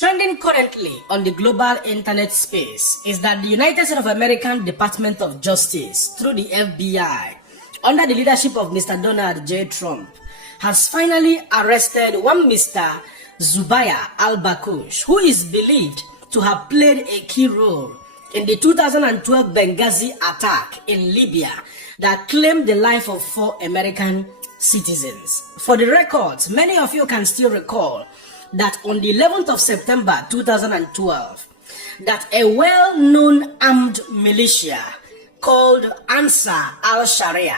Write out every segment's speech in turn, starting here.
Trending currently on the global internet space is that the United States of America Department of Justice, through the FBI, under the leadership of Mr. Donald J. Trump, has finally arrested one Mr. Zubayr al-Bakoosh, who is believed to have played a key role in the 2012 Benghazi attack in Libya that claimed the life of 4 American citizens. For the records, many of you can still recall that on the 11th of September 2012, that a well-known armed militia called Ansar al-Sharia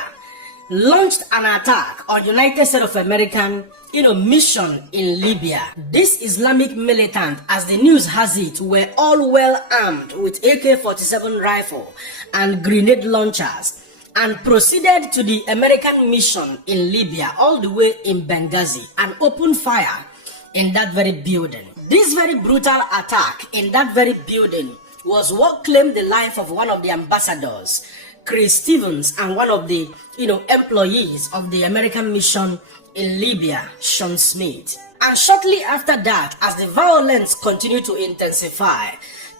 launched an attack on United States of American mission in Libya. This Islamic militant, as the news has it, were all well armed with AK-47 rifle and grenade launchers and proceeded to the American mission in Libya all the way in Benghazi and opened fire in that very building. This very brutal attack in that very building was what claimed the life of one of the ambassadors, Chris Stevens, and one of the employees of the American mission in Libya, Sean Smith. And shortly after that, as the violence continued to intensify,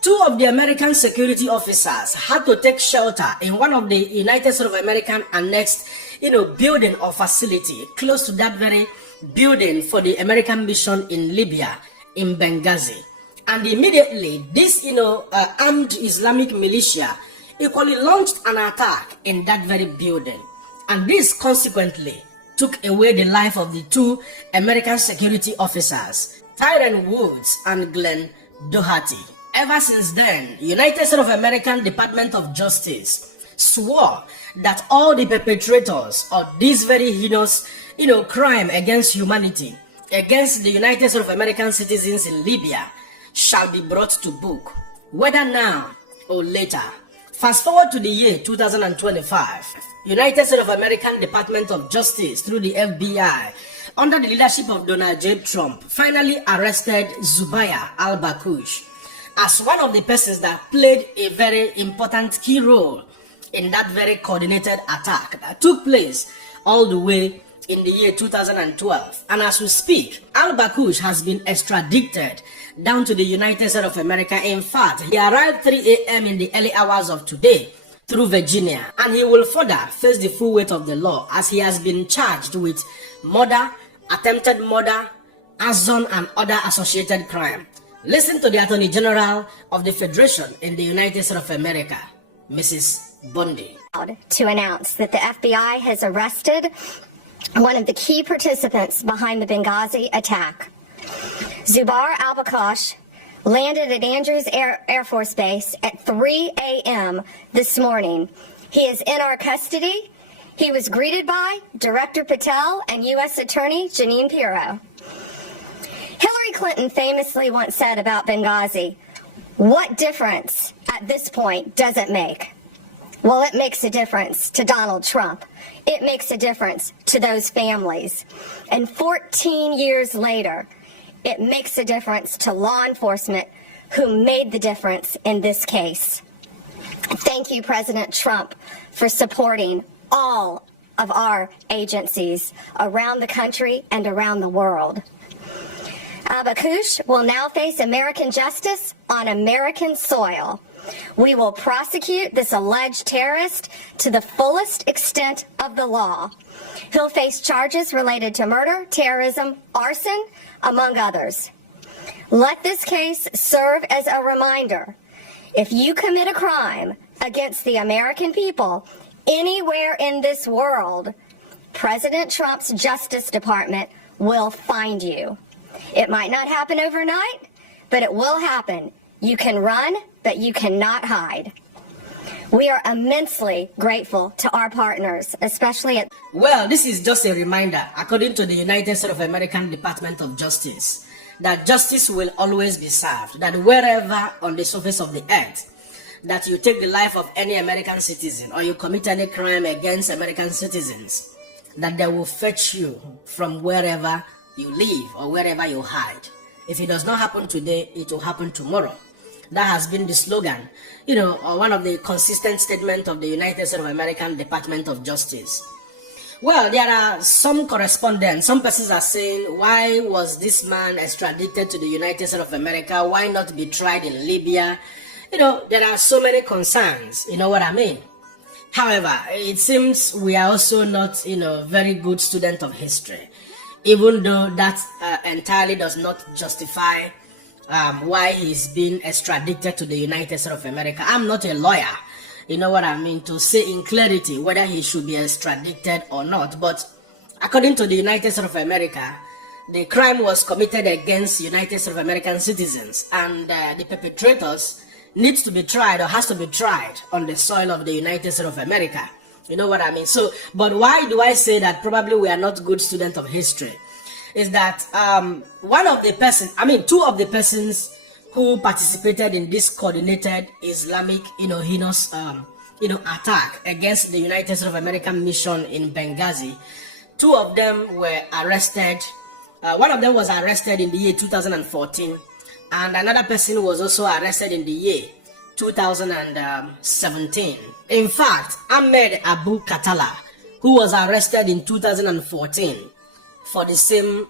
2 of the American security officers had to take shelter in one of the United States of America annexed building or facility close to that very building for the American mission in Libya, in Benghazi. And immediately this armed Islamic militia equally launched an attack in that very building, and this consequently took away the life of the 2 American security officers, Tyron Woods and Glenn Doherty. Ever since then, United States of America Department of Justice swore that all the perpetrators of this very heinous crime against humanity, against the United States of American citizens in Libya, shall be brought to book, whether now or later. Fast forward to the year 2025, United States of American Department of Justice, through the FBI, under the leadership of Donald J. Trump, finally arrested Zubayr al-Bakoosh as one of the persons that played a very important key role in that very coordinated attack that took place all the way in the year 2012. And as we speak, al-Bakoosh has been extradited down to the United States of America. In fact, he arrived 3 a.m. in the early hours of today through Virginia, and he will further face the full weight of the law as he has been charged with murder, attempted murder, arson, and other associated crime. Listen to the Attorney General of the Federation in the United States of America, Mrs. Bundy. To announce that the FBI has arrested one of the key participants behind the Benghazi attack. Zubayr al-Bakoosh landed at Andrews Air Force Base at 3 a.m. this morning. He is in our custody. He was greeted by Director Patel and U.S. Attorney Jeanine Pirro. Hillary Clinton famously once said about Benghazi, "What difference at this point does it make?" Well, it makes a difference to Donald Trump. It makes a difference to those families. And 14 years later, it makes a difference to law enforcement who made the difference in this case. Thank you, President Trump, for supporting all of our agencies around the country and around the world. Bakoosh will now face American justice on American soil. We will prosecute this alleged terrorist to the fullest extent of the law. He'll face charges related to murder, terrorism, arson, among others. Let this case serve as a reminder. If you commit a crime against the American people anywhere in this world, President Trump's Justice Department will find you. It might not happen overnight, but it will happen. You can run, but you cannot hide. We are immensely grateful to our partners, especially at... Well, this is just a reminder, according to the United States of American Department of Justice, that justice will always be served, that wherever on the surface of the earth that you take the life of any American citizen or you commit any crime against American citizens, that they will fetch you from wherever you live or wherever you hide. If it does not happen today, it will happen tomorrow. That has been the slogan, or one of the consistent statements of the United States of American Department of Justice. Well, there are some correspondents. Some persons are saying, why was this man extradited to the United States of America? Why not be tried in Libya? You know, there are so many concerns. You know what I mean? However, it seems we are also not, very good student of history, even though that entirely does not justify why he's being extradited to the United States of America. I'm not a lawyer, you know what I mean, to say in clarity whether he should be extradited or not. But according to the United States of America, the crime was committed against United States of American citizens, and the perpetrators needs to be tried or has to be tried on the soil of the United States of America. You know what I mean? So, but why do I say that probably we are not good students of history? Is that two of the persons who participated in this coordinated Islamic, heinous, attack against the United States of America mission in Benghazi, two of them were arrested. One of them was arrested in the year 2014, and another person was also arrested in the year 2017. In fact, Ahmed Abu Katala, who was arrested in 2014 for the same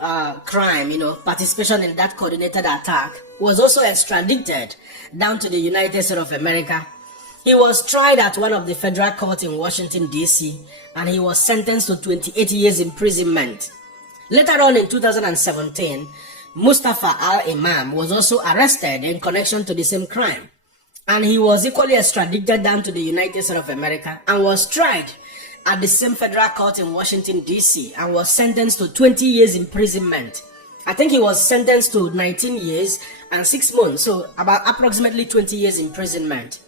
crime, participation in that coordinated attack, was also extradited down to the United States of America. He was tried at one of the federal courts in Washington, D.C., and he was sentenced to 28 years imprisonment. Later on in 2017, Mustafa Al-Imam was also arrested in connection to the same crime, and he was equally extradited down to the United States of America and was tried at the same federal court in Washington, D.C., and was sentenced to 20 years imprisonment. I think he was sentenced to 19 years and 6 months, so about approximately 20 years imprisonment.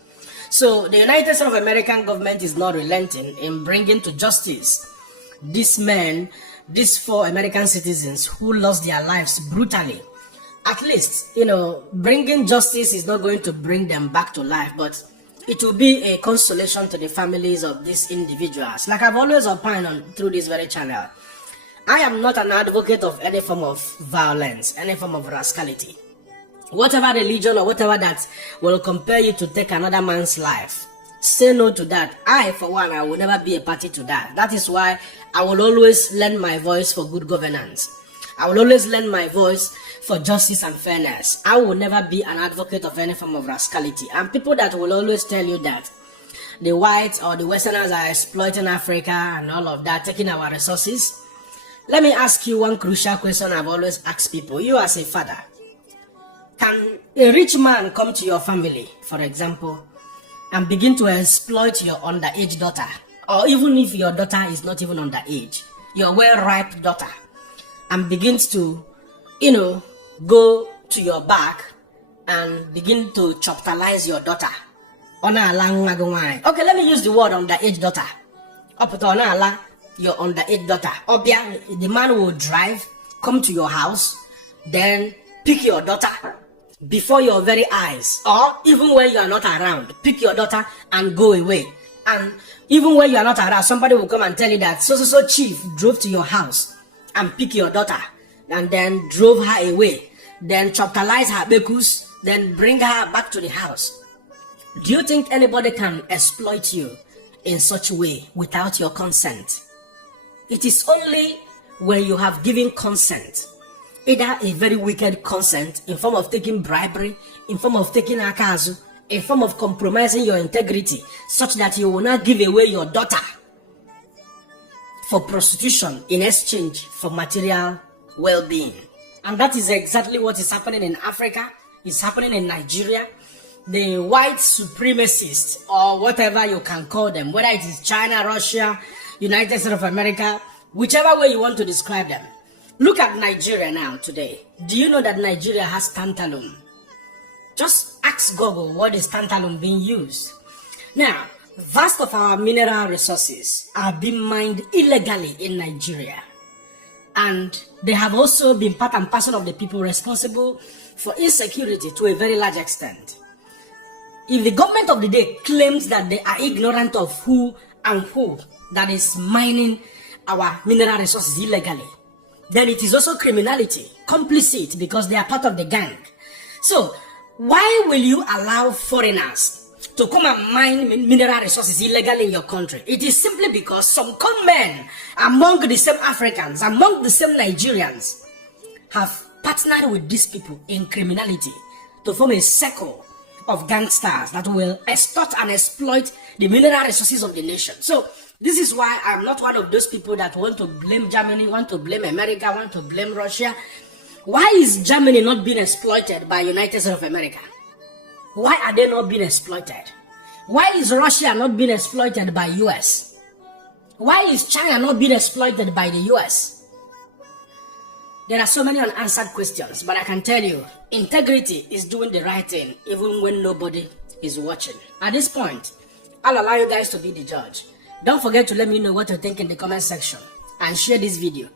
So the United States of American government is not relenting in bringing to justice these men, these 4 American citizens who lost their lives brutally. At least, bringing justice is not going to bring them back to life, but it will be a consolation to the families of these individuals. Like I've always opined on through this very channel, I am not an advocate of any form of violence, any form of rascality. Whatever religion or whatever that will compel you to take another man's life, say no to that. I, for one, I will never be a party to that. That is why I will always lend my voice for good governance. I will always lend my voice for justice and fairness. I will never be an advocate of any form of rascality. And people that will always tell you that the whites or the Westerners are exploiting Africa and all of that, taking our resources. Let me ask you one crucial question I've always asked people. You as a father, can a rich man come to your family, for example, and begin to exploit your underage daughter? Or even if your daughter is not even underage, your well-ripe daughter, and begins to, go to your back and begin to choptalize your daughter. Okay, let me use the word underage daughter. Your underage daughter. Obia, the man will drive, come to your house, then pick your daughter before your very eyes, or even when you are not around, pick your daughter and go away. And even when you are not around, somebody will come and tell you that so chief drove to your house and pick your daughter and then drove her away, then choptalize her Bakoosh, then bring her back to the house. Do you think anybody can exploit you in such a way without your consent? It is only when you have given consent, either a very wicked consent in form of taking bribery, in form of taking akazu, in form of compromising your integrity, such that you will not give away your daughter for prostitution in exchange for material well-being. And that is exactly what is happening in Africa, it's happening in Nigeria. The white supremacists, or whatever you can call them, whether it is China, Russia, United States of America, whichever way you want to describe them. Look at Nigeria now today. Do you know that Nigeria has tantalum? Just ask Google, what is tantalum being used? Now, vast of our mineral resources are being mined illegally in Nigeria. And they have also been part and parcel of the people responsible for insecurity to a very large extent. If the government of the day claims that they are ignorant of who and who that is mining our mineral resources illegally, then it is also criminality, complicit, because they are part of the gang. So, why will you allow foreigners to come and mine mineral resources illegally in your country. It is simply because some con men among the same Africans, among the same Nigerians, have partnered with these people in criminality to form a circle of gangsters that will extort and exploit the mineral resources of the nation. So this is why I'm not one of those people that want to blame Germany, want to blame America, want to blame Russia. Why is Germany not being exploited by United States of America? Why are they not being exploited? Why is Russia not being exploited by US? Why is China not being exploited by the US? There are so many unanswered questions, but I can tell you, integrity is doing the right thing even when nobody is watching. At this point, I'll allow you guys to be the judge. Don't forget to let me know what you think in the comment section and share this video